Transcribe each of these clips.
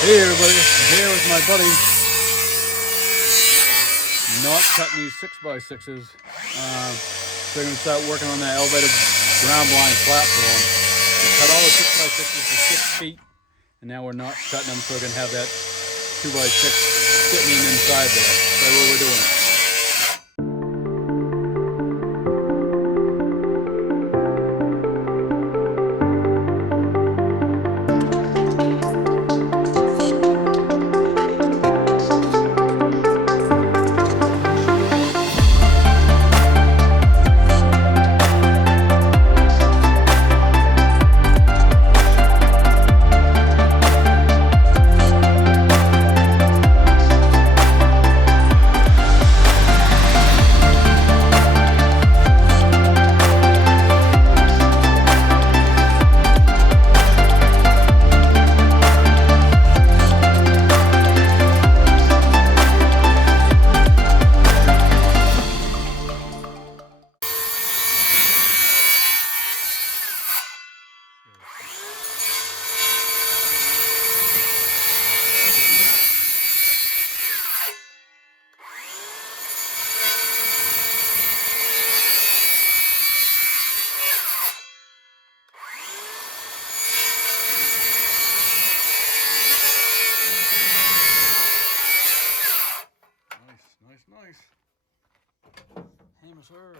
Hey everybody, I'm here with my buddy, not cutting these 6x6s. So we're going to start working on that elevated ground blind platform. We cut all the 6x6s to 6 feet, and now we're not cutting them so we can have that 2x6 sitting inside there. That's what we're doing. Nice. Hammer, sir.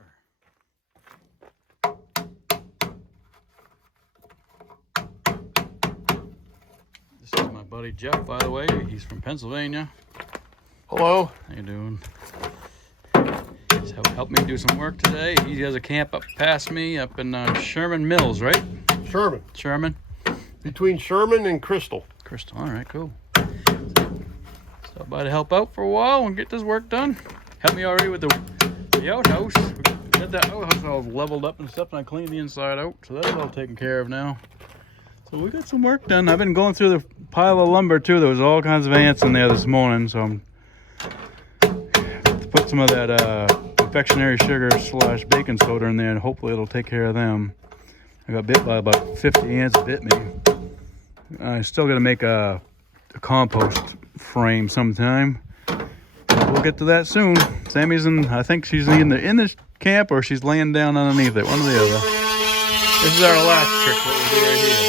This is my buddy Jeff, by the way. He's from Pennsylvania. Hello. How you doing? He's helped me do some work today. He has a camp up past me, up in Sherman Mills, right? Sherman. Sherman? Between Sherman and Crystal. Crystal, all right, cool. Stop by to help out for a while and get this work done. Helped me already with the outhouse. We got that outhouse all leveled up and stuff, and I cleaned the inside out, so that's all taken care of now. So we got some work done. I've been going through the pile of lumber too. There was all kinds of ants in there this morning, so I'm to put some of that confectionery sugar / baking soda in there, and hopefully it'll take care of them. I got bit by about 50 ants bit me. I still got to make a compost frame sometime. We'll get to that soon. Sammy's I think she's either in the camp or she's laying down underneath it, one or the other. This is our last trick, what we'll do right here.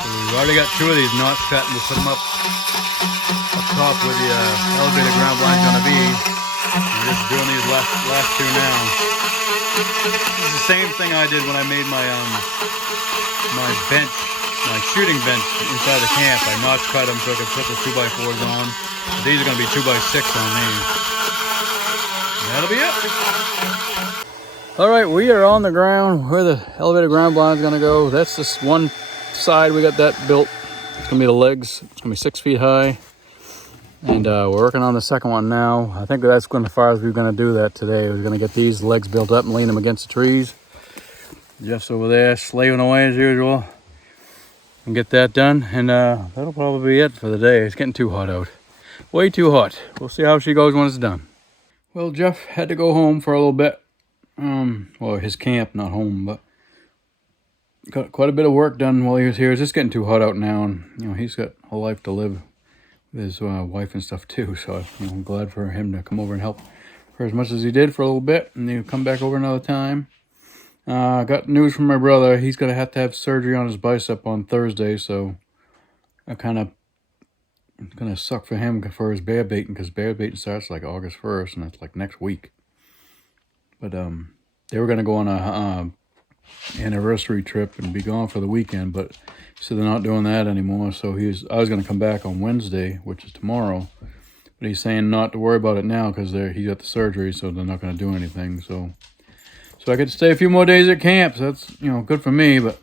So we've already got 2 of these knots cut, and we'll put them up top where the elevated ground blind's gonna be. We're just doing these last 2 now. This is the same thing I did when I made my bench, my shooting bench inside the camp. I notch cut them so I could put the 2x4s on. But these are going to be 2x6 on these. And that'll be it. All right, we are on the ground where the elevated ground blind is going to go. That's this one side. We got that built. It's going to be the legs. It's going to be 6 feet high. And we're working on the second one now. I think that's going as far as we're going to do that today. We're going to get these legs built up and lean them against the trees. Jeff's over there slaving away as usual. And get that done. And that'll probably be it for the day. It's getting too hot out. Way too hot. We'll see how she goes when it's done. Well, Jeff had to go home for a little bit. Well, his camp, not home, but got quite a bit of work done while he was here. It's just getting too hot out now. And, you know, he's got a life to live. His wife and stuff too, so I'm glad for him to come over and help for as much as he did for a little bit, and he'll come back over another time. Got news from my brother. He's gonna have to have surgery on his bicep on Thursday, so I kind of gonna suck for him for his bear baiting, because bear baiting starts like August 1st, and it's like next week. But they were gonna go on a anniversary trip and be gone for the weekend, but so they're not doing that anymore. So I was going to come back on Wednesday, which is tomorrow, but he's saying not to worry about it now because he got the surgery, so they're not going to do anything. So I get to stay a few more days at camp. So that's, you know, good for me, but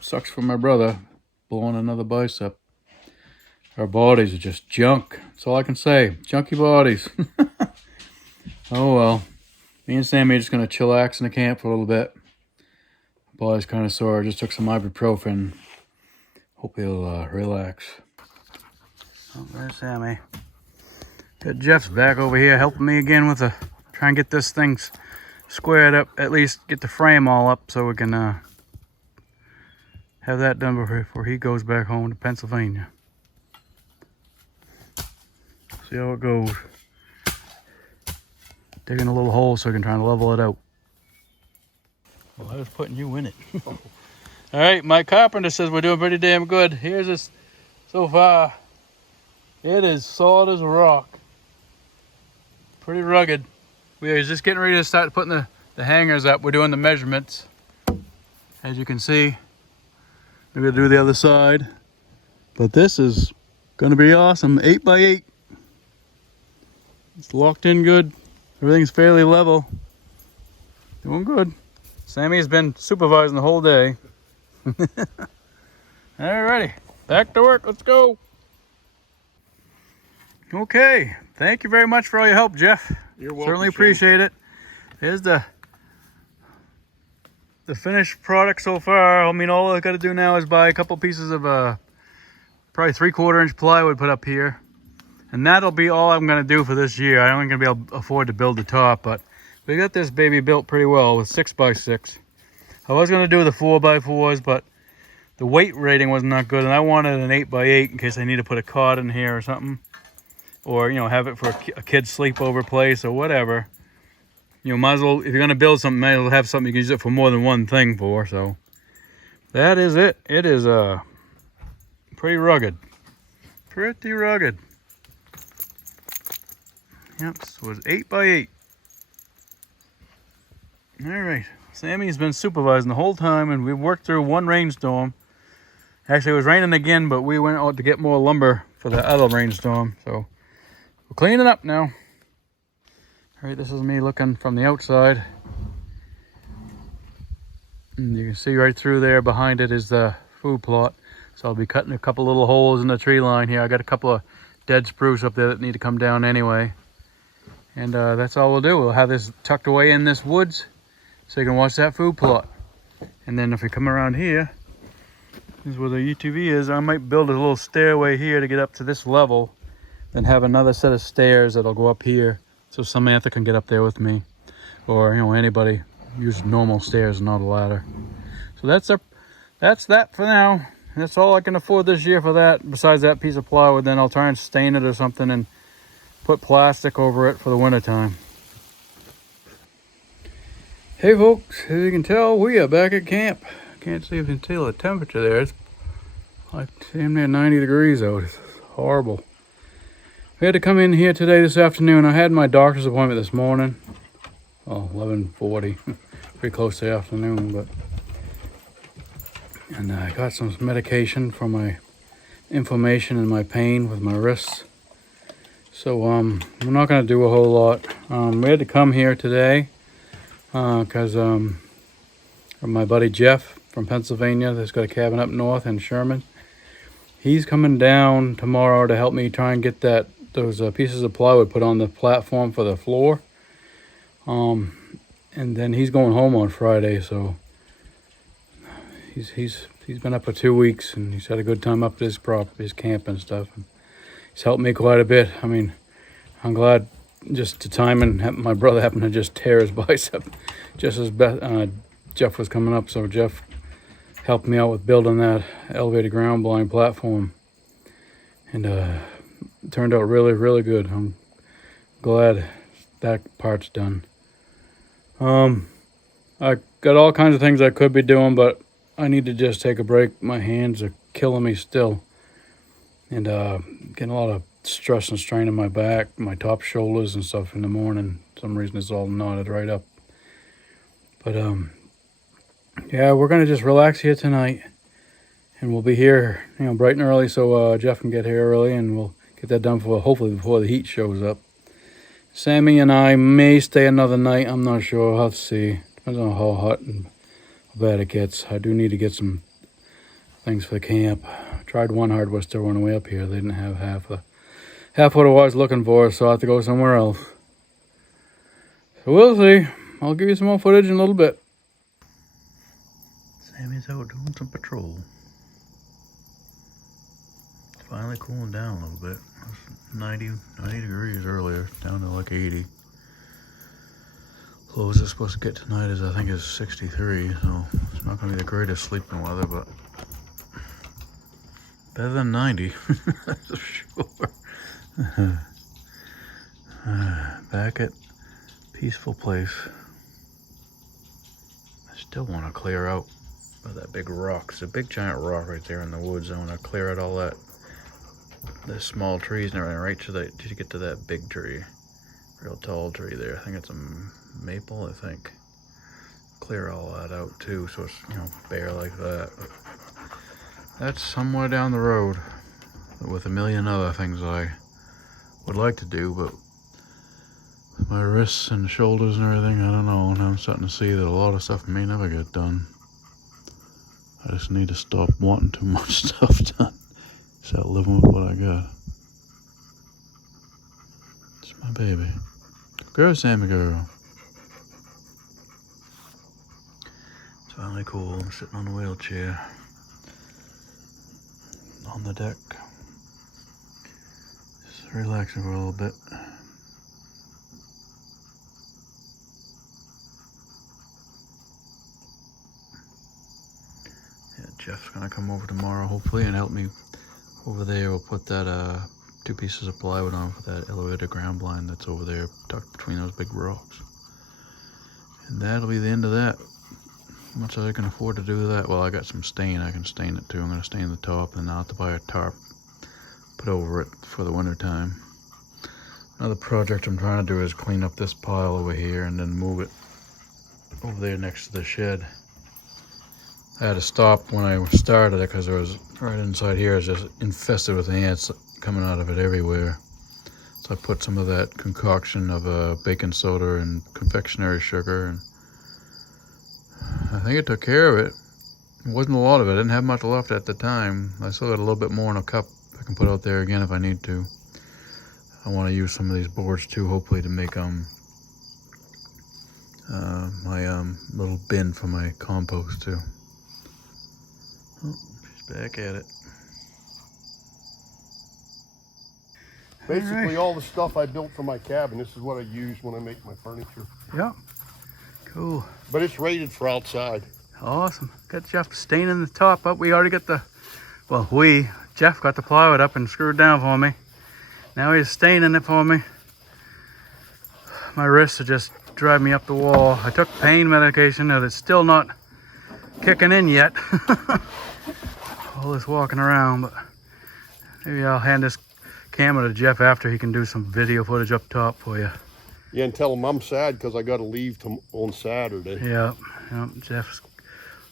sucks for my brother blowing another bicep. Our bodies are just junk. That's all I can say. Junky bodies. Oh well. Me and Sammy are just going to chillax in the camp for a little bit. Body's kind of sore. I just took some ibuprofen. Hope he'll relax. Oh, there's Sammy. Got Jeff's back over here helping me again with try and get this thing square it up, at least get the frame all up so we can have that done before he goes back home to Pennsylvania. See how it goes. Digging a little hole so I can try and level it out. Well, I was putting you in it. All right, Mike Carpenter says we're doing pretty damn good. Here's this so far. It is solid as a rock. Pretty rugged. We are just getting ready to start putting the hangers up. We're doing the measurements. As you can see, we're gonna do the other side. But this is gonna be awesome. 8 by 8. It's locked in good. Everything's fairly level. Doing good. Sammy's been supervising the whole day. Alrighty, back to work. Let's go. Okay, thank you very much for all your help, Jeff. You're welcome. Certainly appreciate it. There's the finished product so far. I mean, all I got to do now is buy a couple pieces of probably 3/4 inch plywood put up here, and that'll be all I'm going to do for this year. I'm only going to be able to afford to build the top, but we got this baby built pretty well with 6x6. I was going to do the 4x4s, but the weight rating was not good, and I wanted an 8x8 in case I need to put a cot in here or something, or have it for a kid's sleepover place or whatever. Might as well, if you're going to build something, might as well have something you can use it for more than one thing for. So that is it. It is pretty rugged. Pretty rugged. Yep, so it was 8x8. All right. Sammy's been supervising the whole time, and we worked through one rainstorm. Actually, it was raining again, but we went out to get more lumber for the other rainstorm. So we're cleaning up now. All right, this is me looking from the outside. And you can see right through there behind it is the food plot. So I'll be cutting a couple little holes in the tree line here. I got a couple of dead spruce up there that need to come down anyway. And that's all we'll do. We'll have this tucked away in this woods so you can watch that food plot. And then if we come around here, this is where the UTV is. I might build a little stairway here to get up to this level, then have another set of stairs that'll go up here so Samantha can get up there with me, or anybody use normal stairs and not a ladder. So that's that for now. That's all I can afford this year for that. Besides that piece of plywood, then I'll try and stain it or something and put plastic over it for the winter time. Hey folks, as you can tell, we are back at camp. Can't see if you can tell the temperature there. It's like damn near 90 degrees out. It's horrible. We had to come in here this afternoon. I had my doctor's appointment this morning. Oh, 11:40. Pretty close to the afternoon, and I got some medication for my inflammation and my pain with my wrists. So we're not going to do a whole lot. We had to come here today because my buddy Jeff from Pennsylvania that's got a cabin up north in Sherman, he's coming down tomorrow to help me try and get those pieces of plywood put on the platform for the floor. And then he's going home on Friday, so he's been up for 2 weeks, and he's had a good time up at his camp and stuff. And he's helped me quite a bit. I mean, I'm glad just the timing. My brother happened to just tear his bicep just as Jeff was coming up, so Jeff helped me out with building that elevated ground blind platform, and it turned out really, really good. I'm glad that part's done. I got all kinds of things I could be doing, but I need to just take a break. My hands are killing me still, and getting a lot of stress and strain in my back, my top shoulders and stuff in the morning. For some reason it's all knotted right up. But yeah, we're gonna just relax here tonight, and we'll be here bright and early so Jeff can get here early, and we'll get that done hopefully before the heat shows up. Sammy and I may stay another night. I'm not sure. I'll have to see. Depends on how hot and how bad it gets. I do need to get some things for the camp. I tried one hardware store on the way up here. They didn't have half what I was looking for, so I have to go somewhere else. So we'll see. I'll give you some more footage in a little bit. Sammy's out doing some patrol. It's finally cooling down a little bit. It was 90 degrees earlier, down to like 80. Close it's supposed to get tonight is, I think, is 63, so it's not going to be the greatest sleeping weather, but better than 90, that's for sure. Back at peaceful place. I still want to clear out of that big rock. It's a big giant rock right there in the woods. I want to clear out all that, the small trees and everything, right to get to that big tree. Real tall tree there. I think it's a maple, I think. Clear all that out too, so it's, you know, bare like that. But that's somewhere down the road with a million other things I would like to do, but with my wrists and shoulders and everything, I don't know. And I'm starting to see that a lot of stuff may never get done. I just need to stop wanting too much stuff done. Start living with what I got. It's my baby. Girl, Sammy girl. It's finally cool. I'm sitting on the wheelchair on the deck. Just relaxing for a little bit. Yeah, Jeff's gonna come over tomorrow, hopefully, and help me over there. We'll put that 2 pieces of plywood on for that elevator ground blind that's over there tucked between those big rocks. And that'll be the end of that. How much I can afford to do that? Well, I got some stain. I can stain it too. I'm going to stain the top, and I'll have to buy a tarp, put over it for the winter time. Another project I'm trying to do is clean up this pile over here and then move it over there next to the shed. I had to stop when I started it because it was right inside here. It was just infested with ants coming out of it everywhere. So I put some of that concoction of baking soda and confectionery sugar, and I think it took care of it. It wasn't a lot of it. I didn't have much left at the time. I still got a little bit more in a cup I can put out there again if I need to. I want to use some of these boards too, hopefully, to make my little bin for my compost too. Oh, she's back at it. Basically, all the stuff I built for my cabin, this is what I use when I make my furniture. Yeah, cool. But it's rated for outside. Awesome. Got Jeff staining the top up. We already got Jeff got the plywood up and screwed down for me. Now he's staining it for me. My wrists are just driving me up the wall. I took pain medication and it's still not kicking in yet. All this walking around, but maybe I'll hand this camera to Jeff after he can do some video footage up top for you. Yeah, and tell him I'm sad because I got to leave on Saturday. Yeah, Jeff's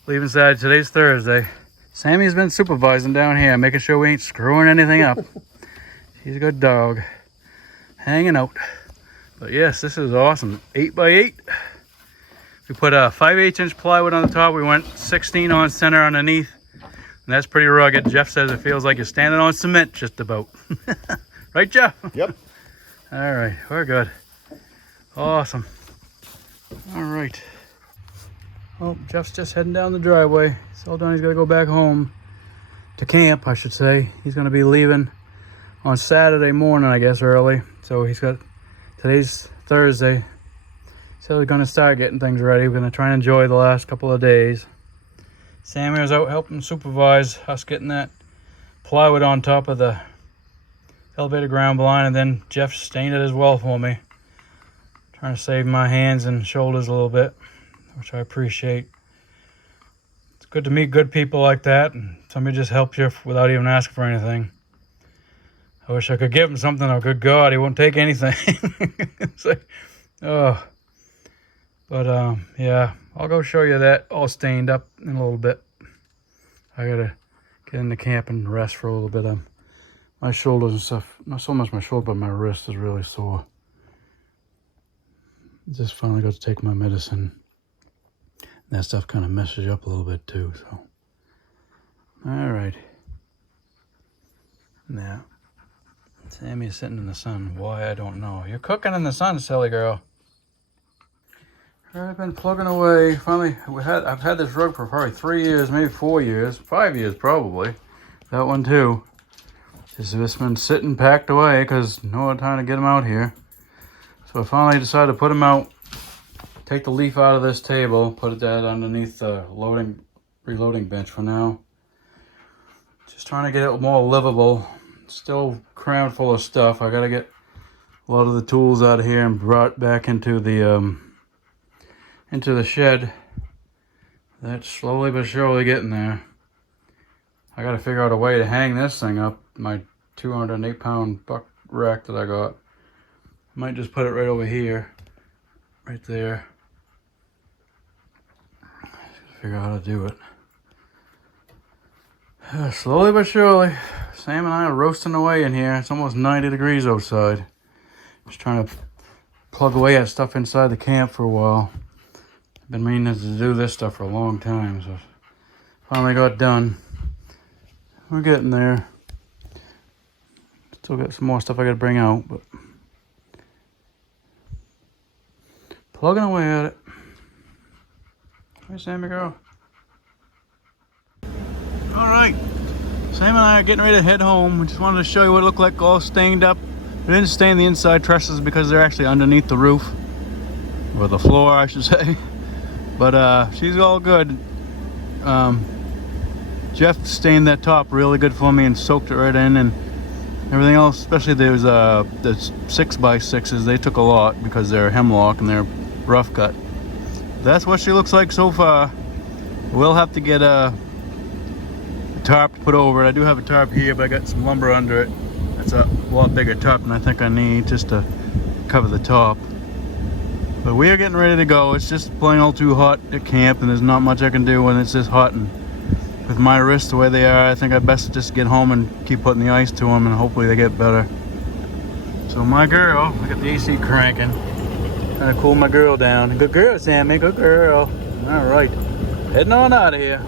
leaving Saturday. Today's Thursday. Sammy's been supervising down here, making sure we ain't screwing anything up. She's a good dog. Hanging out. But yes, this is awesome. 8x8. We put a 5/8" plywood on the top. We went 16 on center underneath. And that's pretty rugged. Jeff says it feels like you're standing on cement just about. Right, Jeff? Yep. All right, we're good. Awesome. All right. Oh, Jeff's just heading down the driveway. It's all done. He's got to go back home to camp, I should say. He's going to be leaving on Saturday morning, I guess, early. So today's Thursday. So we're going to start getting things ready. We're going to try and enjoy the last couple of days. Sammy was out helping supervise us getting that plywood on top of the elevator ground blind, and then Jeff stained it as well for me. Trying to save my hands and shoulders a little bit, which I appreciate. It's good to meet good people like that, and somebody just helps you without even asking for anything. I wish I could give him something. Oh, good God, he won't take anything. It's like, oh. But, yeah, I'll go show you that all stained up in a little bit. I gotta get into camp and rest for a little bit. My shoulders and stuff, not so much my shoulder, but my wrist is really sore. Just finally got to take my medicine. And that stuff kind of messes you up a little bit too, so. All right. Now, Sammy's sitting in the sun. Why, I don't know. You're cooking in the sun, silly girl. I've been plugging away. Finally, I've had this rug for probably 3 years, maybe 4 years, 5 years probably. That one too. Just been sitting packed away because no time to get them out here. So I finally decided to put them out take the leaf out of this table, put that underneath the reloading bench for now. Just trying to get it more livable. Still crammed full of stuff. I gotta get a lot of the tools out of here and brought back into the shed. That's slowly but surely getting there. I gotta figure out a way to hang this thing up, my 208-pound buck rack that I got. Might just put it right over here, right there. Figure out how to do it. Slowly but surely, Sam and I are roasting away in here. It's almost 90 degrees outside. Just trying to plug away at stuff inside the camp for a while. I've been meaning to do this stuff for a long time, so finally got done. We're getting there. Still got some more stuff I gotta bring out, but plugging away at it. Hey, Sammy girl. All right, Sam and I are getting ready to head home. We just wanted to show you what it looked like all stained up. We didn't stain the inside trusses because they're actually underneath the roof, or the floor, I should say. But she's all good. Jeff stained that top really good for me and soaked it right in, and everything else, especially there's the 6x6s, they took a lot because they're hemlock and they're rough cut. That's what she looks like so far. We'll have to get a tarp to put over it. I do have a tarp here, but I got some lumber under it. That's a lot bigger tarp than I think I need just to cover the top. But we are getting ready to go. It's just plain old too hot at camp, and there's not much I can do when it's this hot. And with my wrists the way they are, I think I best just get home and keep putting the ice to them, and hopefully they get better. So my girl, I got the AC cranking. Trying to cool my girl down. Good girl, Sammy, good girl. All right, heading on out of here.